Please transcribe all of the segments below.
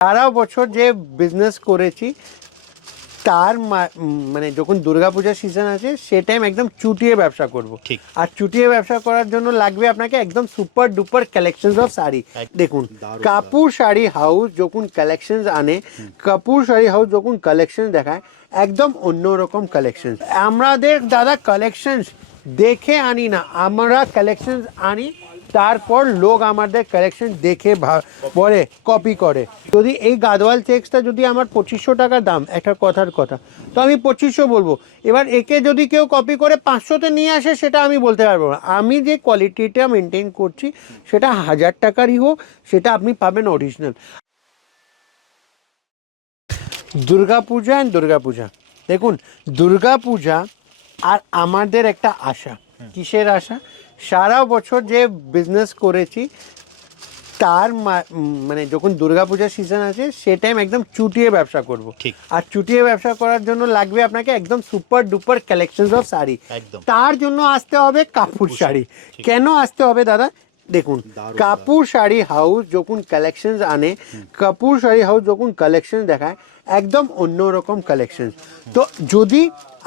সারা বছর যে বিজনেস করেছি তার মানে যখন দুর্গাপূজার সিজন আছে সে টাইম একদম চুটিয়ে ব্যবসা করব। আর চুটিয়ে ব্যবসা করার জন্য লাগবে আপনাকে একদম super duper collections of sari. দেখুন কাপুর শাড়ি হাউস যখন কালেকশনস আনে, কাপুর শাড়ি হাউস যখন কালেকশন দেখায় একদম অন্যরকম কালেকশন। আমাদের দাদা কালেকশনস দেখে আনি না, আমরা কালেকশনস আনি, তারপর লোক আমাদের কালেকশন দেখে বলে কপি করে। যদি এই গাদওয়াল চেক্সটা যদি আমার 2500 টাকা দাম, একটা কথার কথা, তো আমি 2500 বলবো। এবার একে যদি কেউ কপি করে 500-তে নিয়ে আসে সেটা আমি বলতে পারবো না। আমি যে কোয়ালিটিটা মেনটেন করছি সেটা 1000 টাকারই হোক, সেটা আপনি পাবেন অরিজিনাল। দুর্গাপূজা অ্যান্ড দুর্গাপূজা, দেখুন দুর্গাপূজা আর আমাদের একটা আশা। কিসের আশা? সারা বছর যে বিজনেস করেছি তার মানে যখন দুর্গাপূজার সিজন আছে সে টাইম একদম চুটিয়ে ব্যবসা করব। আর চুটিয়ে ব্যবসা করার জন্য লাগবে আপনাকে একদম super duper collections of sari. তার জন্য আসতে হবে কাপুর শাড়ি। কেন আসতে হবে দাদা? দেখুন কাপুর শাড়ি হাউস যখন কালেকশনস আনে, কাপুর শাড়ি হাউস যখন কালেকশন দেখায় একদম অন্যরকম কালেকশন। তো যদি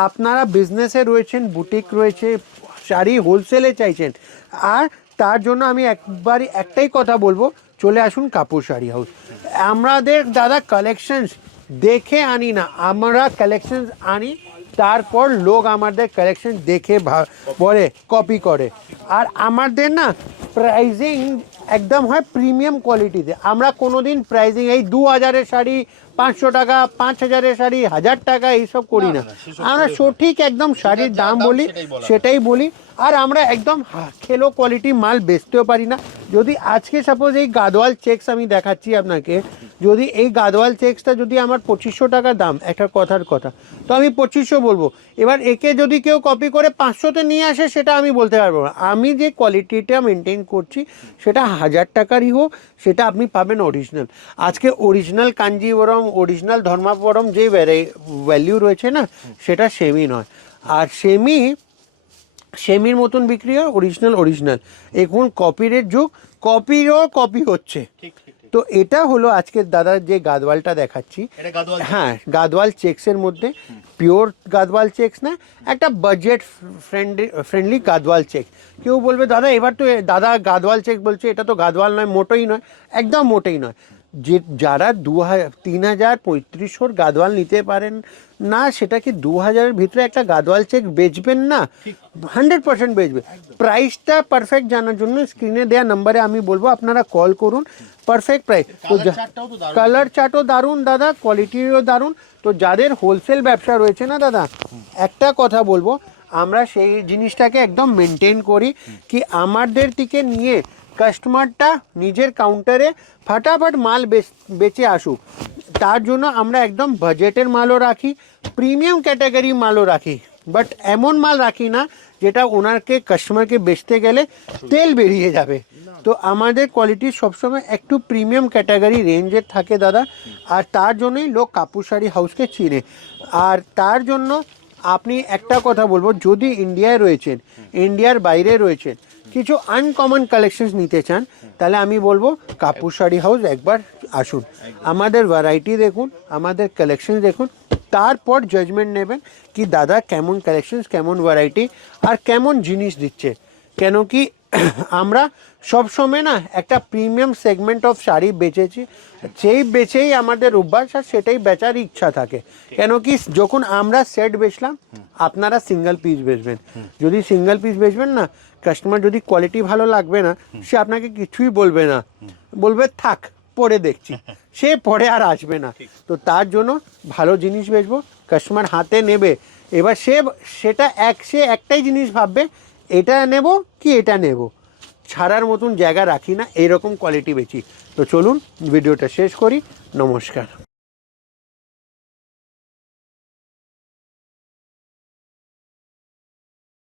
আপনারা বিজনেসে রয়েছেন, বুটিক রয়েছে, শাড়ি হোলসেলে চাইছেন, আর তার জন্য আমি একটাই কথা বলবো, চলে আসুন কাপুর শাড়ি হাউস। আমাদের দাদা কালেকশনস দেখে আনি না, আমরা কালেকশনস আনি, তারপর লোক আমাদের কালেকশন দেখে বলে কপি করে। আর আমাদের না প্রাইজিং একদম হয় প্রিমিয়াম কোয়ালিটিতে। আমরা কোনোদিন প্রাইজিং এই 2000-এর শাড়ি 500 টাকা, 5000-এর শাড়ি 1000 টাকা এইসব করি না। আমরা সঠিক একদম শাড়ির দাম বলি, সেটাই বলি। আর আমরা একদম খেলো কোয়ালিটি মাল বেচতেও পারি না। যদি আজকে সাপোজ এই গাদওয়াল চেক্স আমি দেখাচ্ছি আপনাকে, যদি এই গাদওয়াল চেক্সটা যদি আমার 2500 টাকা দাম, একটা কথার কথা, তো আমি 2500 বলবো। এবার একে যদি কেউ কপি করে 500-তে নিয়ে আসে সেটা আমি বলতে পারবো না। আমি যে কোয়ালিটিটা মেনটেন করছি সেটা 1000 টাকারই হোক, সেটা আপনি পাবেন অরিজিনাল। আজকে অরিজিনাল কাঞ্জিবরম, অরিজিনাল ধর্মাবরম যে ভ্যালিউ রয়েছে না, সেটা সেমই নয়। আর সেমির মতন বিক্রি হয়, অরিজিনাল। এখন কপির যুগ, কপিরও কপি হচ্ছে। তো এটা হলো আজকে দাদা যে গাদওয়ালটা দেখাচ্ছি। হ্যাঁ, গাদওয়াল চেক্সের মধ্যে, পিওর গাদওয়াল চেক্স না, একটা বাজেট ফ্রেন্ডলি গাদওয়াল চেক। কেউ বলবে দাদা এবার তো দাদা গাদওয়াল চেক বলছে, এটা তো গাদওয়াল নয়, মোটেই নয়, একদম মোটেই নয়। যে যারা 3000-3500 গাদওয়াল নিতে পারেন না, সেটা কি 2000-এর ভিতরে একটা গাদওয়াল চেক বেচবেন না? 100% বেচবে। প্রাইসটা পারফেক্ট জানার জন্য স্ক্রিনে দেওয়া নাম্বারে আমি বলবো আপনারা কল করুন, পারফেক্ট প্রাইস। তো কালার চার্টও দারুণ দাদা, কোয়ালিটিও দারুণ। তো যাদের হোলসেল ব্যবসা রয়েছে না দাদা, একটা কথা বলবো, আমরা সেই জিনিসটাকে একদম মেনটেন করি কি আমাদের থেকে নিয়ে কাস্টমারটা নিজের কাউন্টারে ফাটাফাট মাল বেচে আসুক। তার জন্য আমরা একদম বাজেটের মালও রাখি, প্রিমিয়াম ক্যাটাগরি মালও রাখি, বাট এমন মাল রাখি না যেটা ওনারকে কাস্টমারকে বেচতে গেলে তেল বেরিয়ে যাবে। তো আমাদের কোয়ালিটি সবসময় একটু প্রিমিয়াম ক্যাটাগরি রেঞ্জের থাকে দাদা। আর তার জন্যই লোক কাপুর শাড়ি হাউসকে চিনে। আর তার জন্য আপনি একটা কথা বলবো, যদি ইন্ডিয়ায় রয়েছেন, ইন্ডিয়ার বাইরে রয়েছেন, কিছু আনকমন কালেকশনস নিতে চান, তাহলে আমি বলবো কাপুর শাড়ি হাউস একবার আসুন। আমাদের ভ্যারাইটি দেখুন, আমাদের কালেকশন দেখুন, তারপর জাজমেন্ট নেবেন কি দাদা কেমন কালেকশনস, কেমন ভ্যারাইটি আর কেমন জিনিস দিচ্ছে। কেন কি আমরা সবসময় না একটা প্রিমিয়াম সেগমেন্ট অফ শাড়ি বেচেছি, সেই বেচেই আমাদের অভ্যাস, আর সেটাই বেচার ইচ্ছা থাকে। কেন কি যখন আমরা সেট বেচলাম, আপনারা সিঙ্গেল পিস বেচবেন। যদি সিঙ্গেল পিস বেচবেন না, কাস্টমার যদি কোয়ালিটি ভালো লাগবে না, সে আপনাকে কিছুই বলবে না, বলবে থাক পরে দেখছি, সে পরে আর আসবে না। তো তার জন্য ভালো জিনিস বেচবো, কাস্টমার হাতে নেবে, এবার সে একটাই জিনিস ভাববে, এটা নেব কি এটা নেব, ছাড়ার মতন জায়গা রাখি না, এরকম কোয়ালিটি বেচি। তো চলুন ভিডিওটা শেষ করি। নমস্কার।